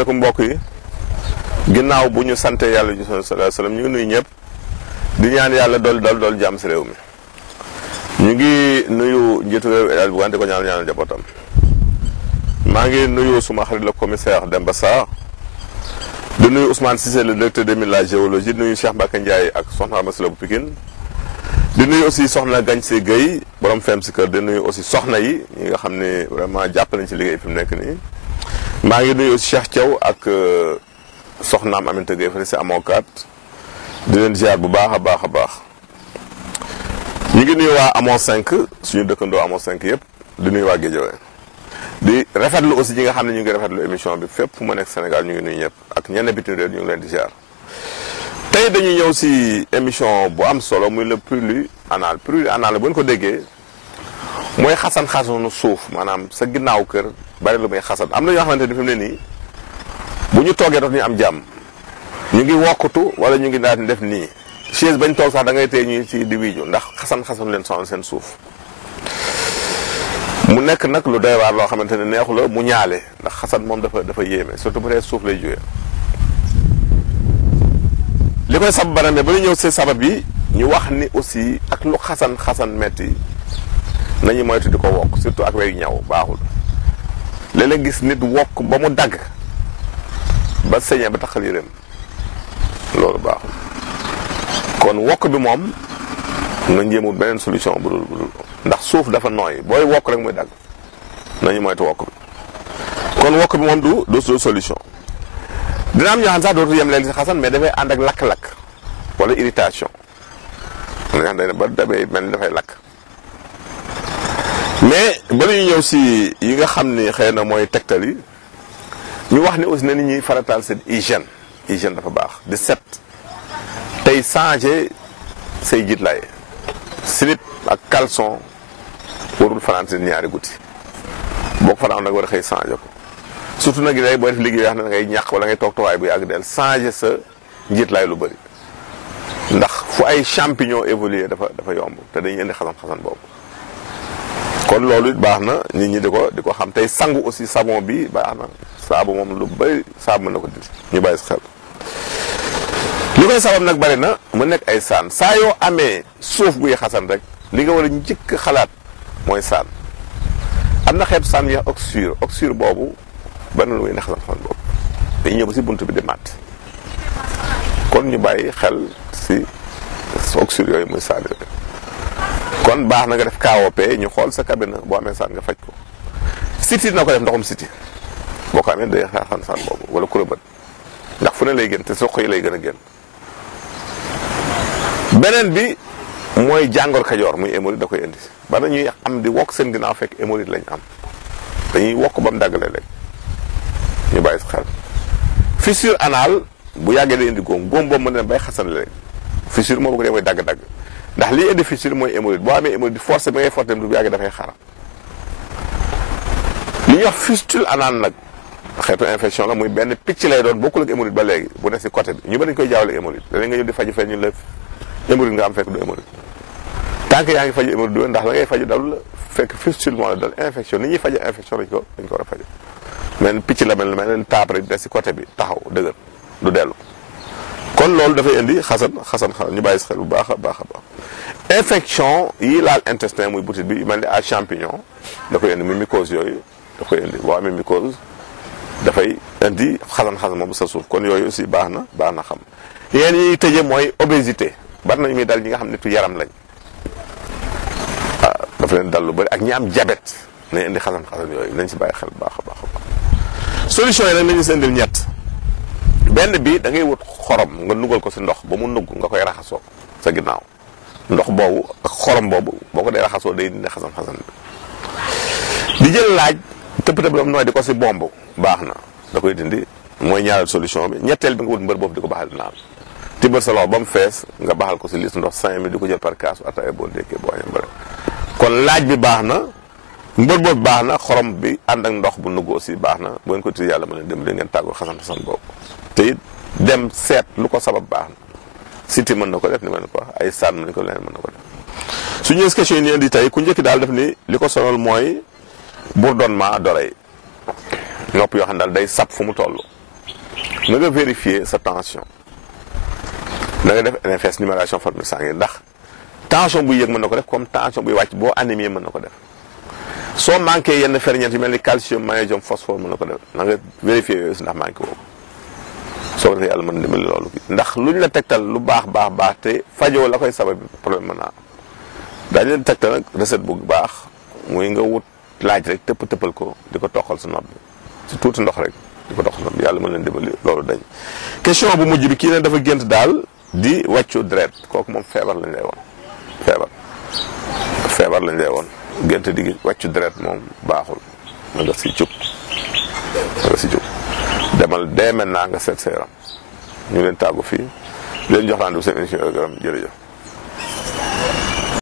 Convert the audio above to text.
asalaamaaleykum mbokk yi ginnaaw bu ñu sante yàlla ji sallallahu alayhi wasallam ñu ngi nuyu ñëpp di ñaan yàlla dool jàmm si réew mi ñu ngi nuyu njiitu réew El Hadj Bougane di ko ñaanal njabootam maa ngi nuyu suma xarit le commissaire Demba Sarr di nuyu Ousmane Cissé le directeur des mines de la géologie di nuyu Cheikh Mbacke Ndiaye ak soxna Amasila bu Pikine di nuyu aussi soxna Gagne Gueye borom fem si kër di nuyu aussi soxna yi ñi nga xam ne vraiment jàpp nañ ci liggéey fi mu nekk nii maa ngi nuyu aussi Cheikh Thiaw ak soxnaam Aminata Gueye fa si amokat di leen ziar bu baax a baax a baax ñu ngi nuyu waa Amon 5 suñu dëkkandoo Amon 5 yëpp di nuyu waa Guédiawaye di rafetlu aussi ñi nga xam ne ñu ngi rafetlu émission bi fépp fu mu nekk Sénégal ñu ngi nuyu ñëpp ak ñenn bitim réew ñu ngi leen di ziar tey dañuy ñëw si émission bu am solo muy le plurianal plurianal bu ñu ko déggee mooy xasanu suuf maanaam sa ginnaaw kër bari lu muy xasan am na ñoo xamante ni fi mu ne nii bu ñu toogee dootuñu am jàmm ñu ngi wokkutu wala ñu ngi daal di def nii chaise bañ toog sax da ngay tey ñu ci di wiiju ndax xasan leen sonal seen suuf mu nekk nag lu doy waar loo xamante ne neexu la mu ñaale ndax xasan moom dafa yéeme surtout bu dee suuf lay jógee li koy sabab ba ne ba ñu ñëw si sabab yi ñu wax ni aussi ak lu xasan metti nañu moytu di ko wokk surtout ak wey ñaw baaxul léeg-léeg gis nit wokk ba mu dagg ba sañee ba taxal yërëm loolu baaxul kon wokk bi moom nga njéemut beneen solution bu dul ndax suuf dafa nooy booy wokk rek muy dagg nañu moytu wokk bi kon wokk bi moom du solution dina am ñoo xam sax dootu yem leen si xasan mais dafay ànd ak lakk-lakk wala irritation nga xam ne ba dabee mel ni dafay lakk mais ba ñu ñëw si yi nga xam ni xëy na mooy tegtal yi ñu wax ni aussi na nit ñuy farataal seen hygiène dafa baax di set tey changer say jiitlaay slip ak caleçon warul fanaan si ñaari guddi boo ko fanaan nag war a xëy changer ko surtout nag day boo def liggéey yoo xam ne da ngay ñàq wala ngay toog toogaay bu yàgg del changer sa jiitlaay lu bëri ndax fu ay champignon évoluer dafa yomb te dañuy indi xasan boobu kon loolu it baax na nit ñi di ko xam tey sangu aussi savon bi baax na saabu moom lu bëri saabu mën na ko dindi ñu bàyyi si xel li koy sabab nag bëri na mu nekk ay saan saa yoo amee suuf buy xasan rek li nga war a njëkk xalaat mooy saan am na xeetu saan yi oxyre boobu bari na lu muy indi xasan boobu dañuy ñëw ba si bunt bi di màtt kon ñu bàyyi xel si oxyre yooyu muy saan yooyu kon baax na nga def KOP ñu xool sa cabine boo amee saan nga faj ko siti na ko def ndoxum siti boo ko amee day xasan saan boobu wala kurabët ndax fu ne lay génn te soq yi lay gën a génn beneen bi mooy jàngor kajoor muy hémorroïde da koy indi ba ñuy am di wokk seen ginnaaw fekk hémorroïde lañ am dañuy wokk ba mu daggalee léegi ñu bàyyi si xel fissure anal bu yàggee day indi góom boobu mën na bay xasan léegi fissure moo bëgg dee mooy dagg-dagg ndax lii indi fissure mooy hémorroïde boo amee hémorroïde forcé bi ngay forcé dem du bu yàggee dafay xara li ñuy wax fistule anal nag xeetu infection la muy benn picc lay doon bokkul ak hémorroïde ba léegi bu ne si côté bi ñu ba dañ koy jaawale hémorroïde danañ nga ñëw di faju fenn ñu la hémorroïde nga am fekk du hémorroïde tant que yaa ngi faju hémorroïde du ndax la ngay faju dalu la fekk fistule moo la dal infection ni ñuy faje infection dañ ko war a faje mais picc la mel ne taab rek des si côté bi taxaw dëgër du dellu kon loolu dafay indi xasan ñu bàyyi si xel bu baax a baax infection yi laal intestin muy butit bi yu mel ni à champignon da koy indi muy mycose yooyu da koy indi boo amee mycose dafay indi xasan moom sa suuf kon yooyu aussi baax na xam yéen yi tëje mooy obésité bari nañu muy dal ñi nga xam ne tu yaram lañ dafa leen dal lu bëri ak ñi am diabète nañ indi xasan yooyu nañ si bàyyi xel baax a baax solution yi nag nañu si indil ñett benn bi da ngay wut xorom nga nugal ko si ndox ba mu nugg nga koy raxasoo sa ginnaaw ndox boobu ak xorom boobu boo ko dee raxasoo day dindi xasan bi di jël laaj tëpp doom nooy di ko si bomb baax na da koy dindi mooy ñaareel solution bi ñetteel bi nga wut mbër boobu di ko baxal naan tibbal sa loxo ba mu fees nga baxal ko si litre ndox 5 minutes di ko jël par kaasu ataaya boo ndékkee boo añee bëri kon laaj bi baax na mbër boobu baax na xorom bi ànd ak ndox bu nugg aussi baax na bu ngeen ko tudd yàlla mën a dem li ngeen tàggoo xasan boobu te it dem seet lu ko sabab baax na siti mën na ko def ni ma ne ko ay sànn mën na ko leneen mën na ko def su ñëwee question yi ñu indi tey ku njëkk daal def ni li ko sonal mooy bourdonnement d'oreille nopp yoo xam ne daal day sab fu mu toll na nga vérifier sa tension na nga def NFS numération formule sanguine ndax tension buy yëg mën na ko def comme tension buy wàcc boo anémie mën na ko def soo manqué yenn ferñeent yu mel ni calcium magnésium phosphore mën na ko def na nga vérifier yooyu si ndax manqué woo soo ko defee yàlla mën na dimbali loolu ndax luñ la tegtal lu baax te fajoo la koy sabab problème mën naa daañu leen tegtal nag recette bu baax muy nga wut laaj rek tëppal ko di ko toqal sa nopp bi si tuuti ndox rek di ko toqal sa nopp bi yàlla mën leen dimbali loolu dañ question bu mujj bi kii ne dafa gént daal di wàccu deret kooku moom feebar lañ lay woon feebar lañ lay woon gént di wàccu deret moom baaxul na nga si jóg demal dès maintenant nga seet sa yaram ñu leen tàggu fii leen jox rendez-vous seen émission Wér-gu-Yaram jërëjëf